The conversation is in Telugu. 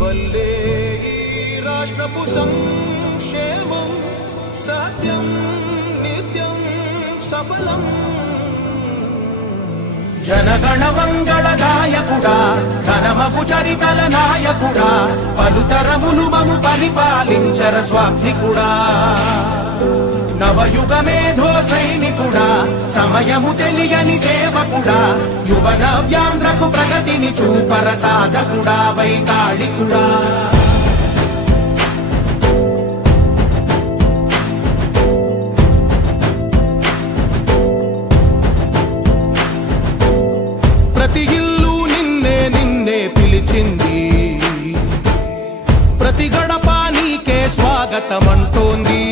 వల్లే ఈ రాష్ట్రపు సంక్షేమం సత్యం నిత్యం సఫలం. జనగణ మంగళ గాయకుడా ఘనమగు చరితల నాయకుడా పలుతరములు మము పరిపాలించర స్వామికుడా. నవయుగ మేధో సైనికుడా సమయము తెలియని సేవకుడా యువ నవ్యాంధ్రకు ప్రగతిని చూపర సాధకుడా వైతాళికుడా. ప్రతి ఇల్లు నిన్నే నిన్నే పిలిచింది, ప్రతి గడప నీకే స్వాగతమంటోంది.